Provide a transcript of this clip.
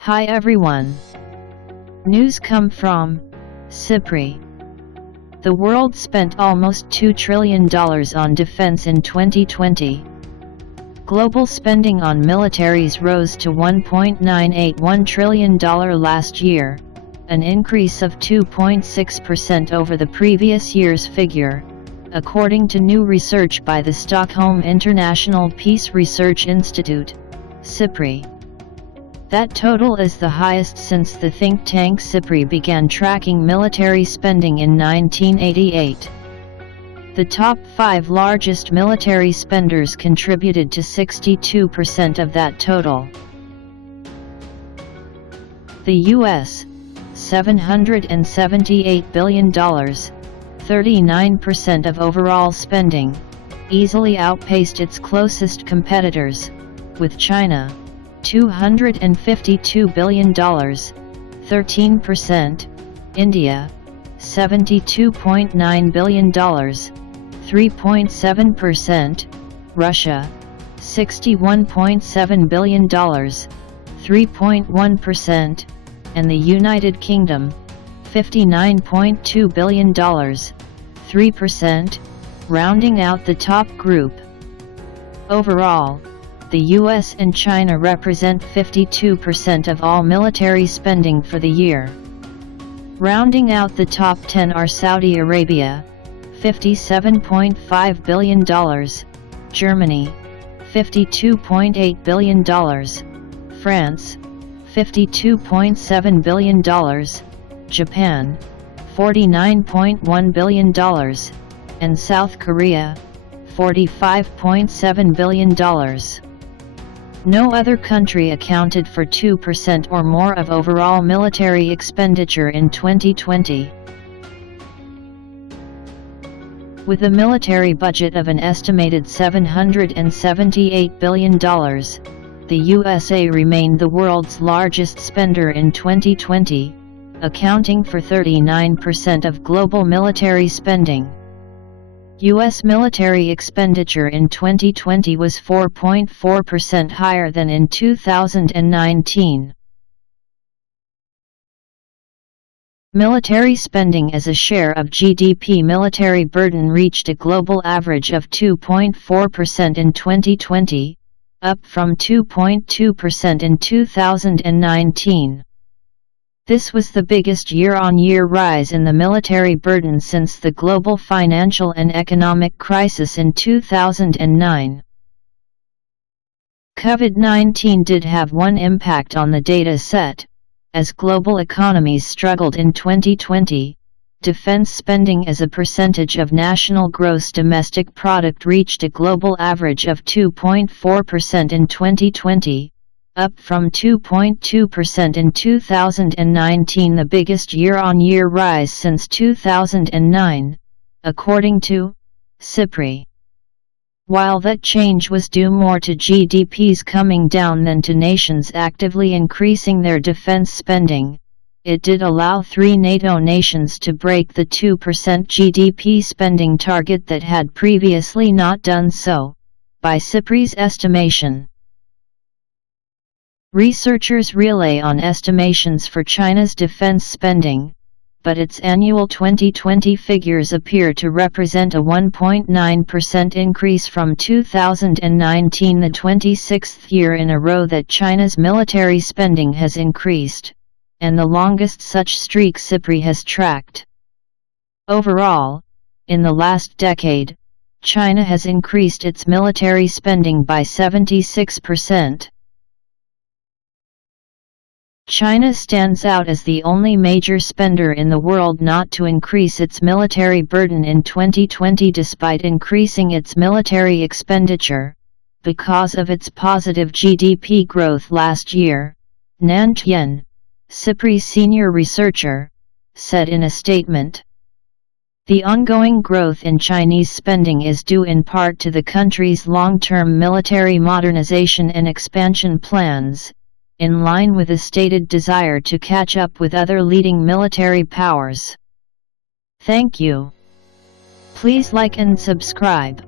Hi everyone. News come from SIPRI. The world spent almost $2 trillion on defense in 2020. Global spending on militaries rose to $1.981 trillion last year, an increase of 2.6% over the previous year's figure, according to new research by the Stockholm International Peace Research Institute, SIPRI. That total is the highest since the think tank SIPRI began tracking military spending in 1988. The top 5 largest military spenders contributed to 62% of that total. The U.S., $778 billion, 39% of overall spending, easily outpaced its closest competitors, with China, $252 billion, 13%, India, $72.9 billion, 3.7%, Russia, $61.7 billion, 3.1%, and the United Kingdom, $59.2 billion, 3%, rounding out the top group. Overall, the US and China represent 52% of all military spending for the year. Rounding out the top 10 are Saudi Arabia, $57.5 billion, Germany, $52.8 billion, France, $52.7 billion, Japan, $49.1 billion, and South Korea, $45.7 billion. No other country accounted for 2% or more of overall military expenditure in 2020. With a military budget of an estimated $778 billion, the USA remained the world's largest spender in 2020, accounting for 39% of global military spending. U.S. military expenditure in 2020 was 4.4% higher than in 2019. Military spending as a share of GDP. Military burden reached a global average of 2.4% in 2020, up from 2.2% in 2019. This was the biggest year-on-year rise in the military burden since the global financial and economic crisis in 2009. COVID-19 did have one impact on the data set. As global economies struggled in 2020, defense spending as a percentage of national gross domestic product reached a global average of 2.4% in 2020, up from 2.2% in 2019, the biggest year-on-year rise since 2009, according to SIPRI. While that change was due more to GDPs coming down than to nations actively increasing their defense spending, it did allow 3 NATO nations to break the 2% GDP spending target that had previously not done so, by SIPRI's estimation. Researchers rely on estimations for China's defense spending, but its annual 2020 figures appear to represent a 1.9% increase from 2019, the 26th year in a row that China's military spending has increased, and the longest such streak SIPRI has tracked. Overall, in the last decade, China has increased its military spending by 76%. China stands out as the only major spender in the world not to increase its military burden in 2020 despite increasing its military expenditure, because of its positive GDP growth last year, Nan Tian, SIPRI's senior researcher, said in a statement. The ongoing growth in Chinese spending is due in part to the country's long-term military modernization and expansion plans, in line with a stated desire to catch up with other leading military powers. Thank you. Please like and subscribe.